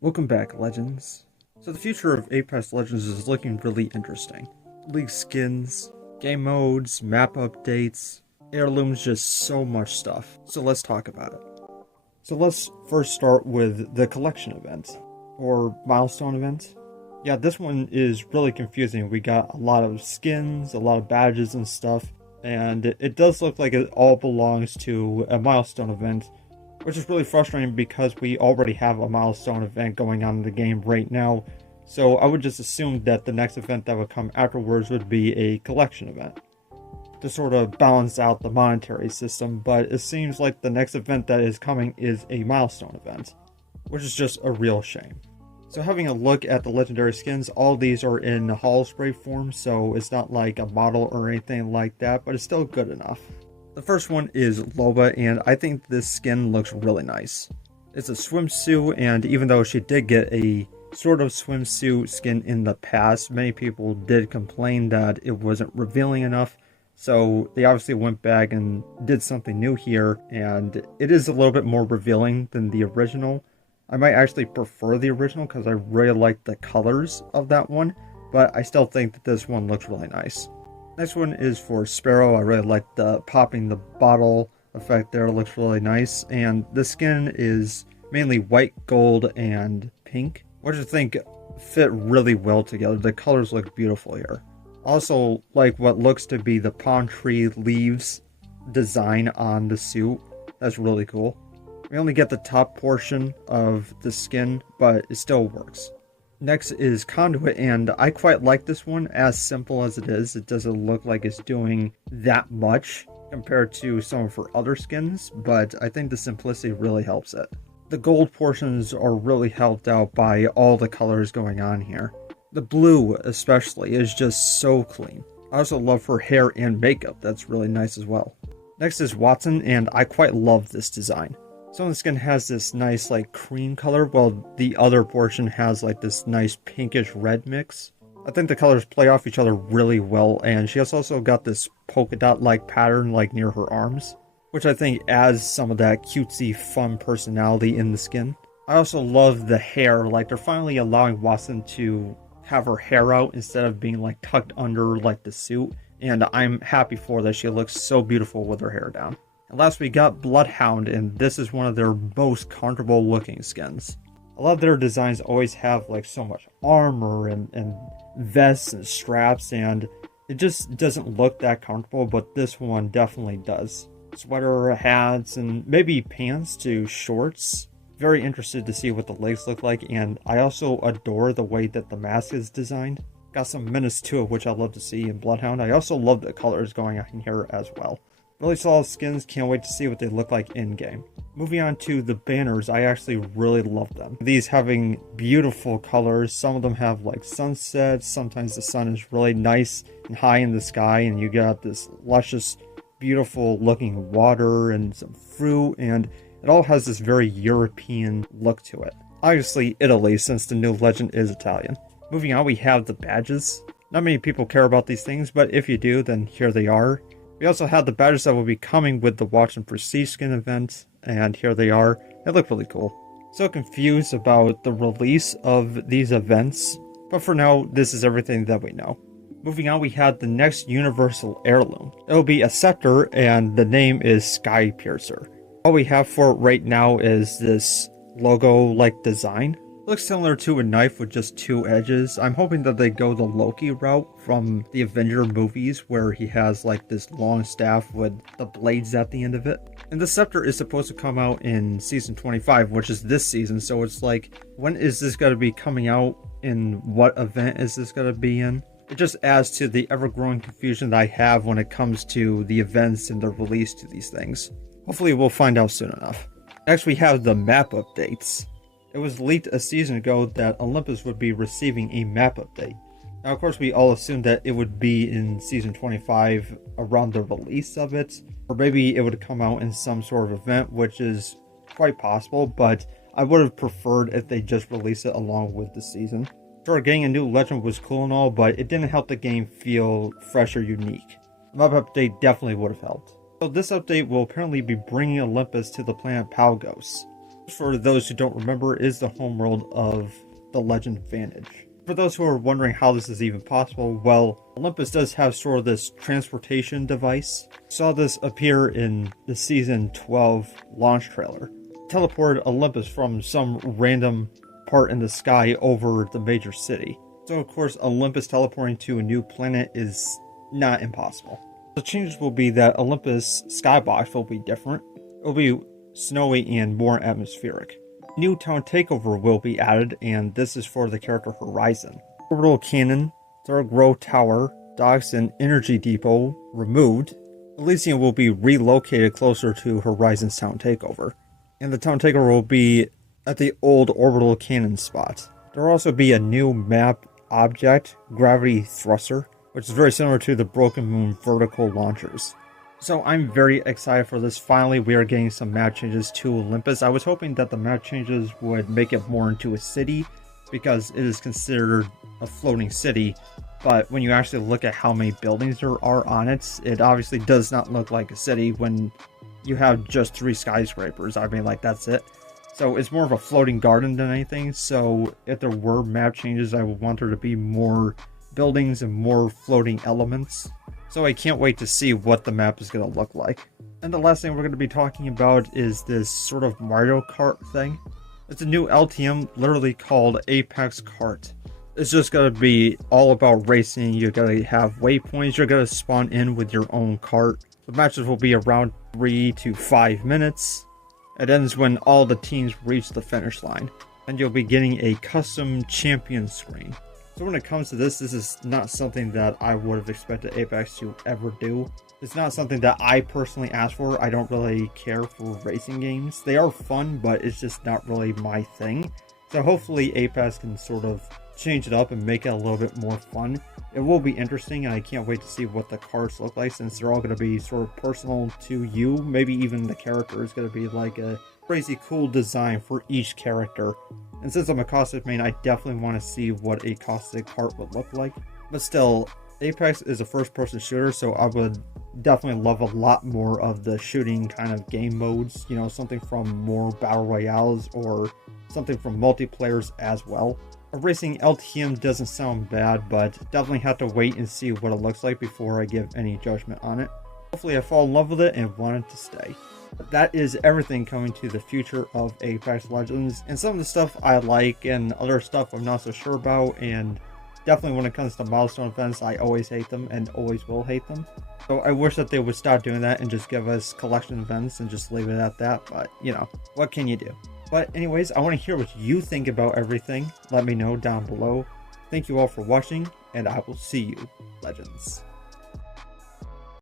Welcome back, Legends. So the future of Apex Legends is looking really interesting. League skins, game modes, map updates, heirlooms, just so much stuff. So let's talk about it. So let's first start with the collection event, or milestone event. Yeah, this one is really confusing. We got a lot of skins, a lot of badges and stuff, and it does look like it all belongs to a milestone event, which is really frustrating because we already have a milestone event going on in the game right now. So I would just assume that the next event that would come afterwards would be a collection event to sort of balance out the monetary system, but it seems like the next event that is coming is a milestone event, which is just a real shame. So having a look at the legendary skins, all these are in holo spray form, so it's not like a model or anything like that, but it's still good enough. The first one is Loba, and I think this skin looks really nice. It's a swimsuit, and even though she did get a sort of swimsuit skin in the past, many people did complain that it wasn't revealing enough. So they obviously went back and did something new here, and it is a little bit more revealing than the original. I might actually prefer the original because I really like the colors of that one, but I still think that this one looks really nice. Next one is for Sparrow. I really like the popping the bottle effect there. It looks really nice. And the skin is mainly white, gold, and pink, which I think fit really well together. The colors look beautiful here. Also like what looks to be the palm tree leaves design on the suit. That's really cool. We only get the top portion of the skin, but it still works. Next is Conduit, and I quite like this one. As simple as it is, it doesn't look like it's doing that much compared to some of her other skins, but I think the simplicity really helps it. The gold portions are really helped out by all the colors going on here. The blue especially is just so clean. I also love her hair and makeup. That's really nice as well. Next is Watson, and I quite love this design. Some of the skin has this nice like cream color, while the other portion has like this nice pinkish red mix. I think the colors play off each other really well, and she has also got this polka dot like pattern like near her arms, which I think adds some of that cutesy fun personality in the skin. I also love the hair, like they're finally allowing Watson to have her hair out instead of being like tucked under like the suit, and I'm happy for that. She looks so beautiful with her hair down. And last we got Bloodhound, and this is one of their most comfortable looking skins. A lot of their designs always have like so much armor and vests and straps, and it just doesn't look that comfortable, but this one definitely does. Sweater, hats, and maybe pants to shorts. Very interested to see what the legs look like, and I also adore the way that the mask is designed. Got some menace to it, which I love to see in Bloodhound. I also love the colors going on here as well. Really solid skins, can't wait to see what they look like in-game. Moving on to the banners, I actually really love them. These having beautiful colors, some of them have like sunsets, sometimes the sun is really nice and high in the sky, and you got this luscious, beautiful looking water and some fruit, and it all has this very European look to it. Obviously Italy, since the new legend is Italian. Moving on, we have the badges. Not many people care about these things, but if you do, then here they are. We also have the badges that will be coming with the Watch and Prestige skin event, and here they are. They look really cool. So confused about the release of these events, but for now, this is everything that we know. Moving on, we have the next Universal Heirloom. It will be a scepter, and the name is Sky Piercer. All we have for it right now is this logo-like design. Looks similar to a knife with just two edges. I'm hoping that they go the Loki route from the Avenger movies, where he has like this long staff with the blades at the end of it. And the scepter is supposed to come out in season 25, which is this season. So it's like, when is this going to be coming out? In what event is this going to be in? It just adds to the ever-growing confusion that I have when it comes to the events and the release to these things. Hopefully we'll find out soon enough. Next we have the map updates. It was leaked a season ago that Olympus would be receiving a map update. Now, of course, we all assumed that it would be in Season 25 around the release of it, or maybe it would come out in some sort of event, which is quite possible, but I would have preferred if they just released it along with the season. Sure, getting a new legend was cool and all, but it didn't help the game feel fresh or unique. The map update definitely would have helped. So this update will apparently be bringing Olympus to the planet Palgos. for those who don't remember, is the homeworld of the Legend Vantage. For those who are wondering how this is even possible, well, Olympus does have sort of this transportation device. Saw this appear in the Season 12 launch trailer. Teleported Olympus from some random part in the sky over the major city. So of course, Olympus teleporting to a new planet is not impossible. The changes will be that Olympus skybox will be different. It will be snowy and more atmospheric. New town takeover will be added, and this is for the character Horizon. Orbital cannon, third row tower, docks, and energy depot removed. Elysium will be relocated closer to Horizon's town takeover. And the town takeover will be at the old orbital cannon spot. There will also be a new map object, gravity thruster, which is very similar to the Broken Moon vertical launchers. So I'm very excited for this. Finally, we are getting some map changes to Olympus. I was hoping that the map changes would make it more into a city, because it is considered a floating city. But when you actually look at how many buildings there are on it, it obviously does not look like a city when you have just 3 skyscrapers. I mean, like, that's it. So it's more of a floating garden than anything. So if there were map changes, I would want there to be more buildings and more floating elements. So I can't wait to see what the map is going to look like. And the last thing we're going to be talking about is this sort of Mario Kart thing. It's a new LTM literally called Apex Kart. It's just going to be all about racing. You're going to have waypoints. You're going to spawn in with your own kart. The matches will be around 3 to 5 minutes. It ends when all the teams reach the finish line. And you'll be getting a custom champion screen. So when it comes to this is not something that I would have expected Apex to ever do. It's not something that I personally asked for. I don't really care for racing games. They are fun, but it's just not really my thing. So hopefully Apex can sort of change it up and make it a little bit more fun. It will be interesting, and I can't wait to see what the cards look like, since they're all going to be sort of personal to you. Maybe even the character is going to be like a crazy cool design for each character. And since I'm a Caustic main, I definitely want to see what a Caustic kart would look like. But still, Apex is a first-person shooter, so I would definitely love a lot more of the shooting kind of game modes. You know, something from more Battle Royales or something from multiplayers as well. A racing LTM doesn't sound bad, but definitely have to wait and see what it looks like before I give any judgment on it. Hopefully I fall in love with it and want it to stay. But that is everything coming to the future of Apex Legends, and some of the stuff I like and other stuff I'm not so sure about, and definitely when it comes to milestone events, I always hate them and always will hate them. So I wish that they would stop doing that and just give us collection events and just leave it at that, but you know, what can you do? But anyways, I want to hear what you think about everything. Let me know down below. Thank you all for watching, and I will see you, Legends.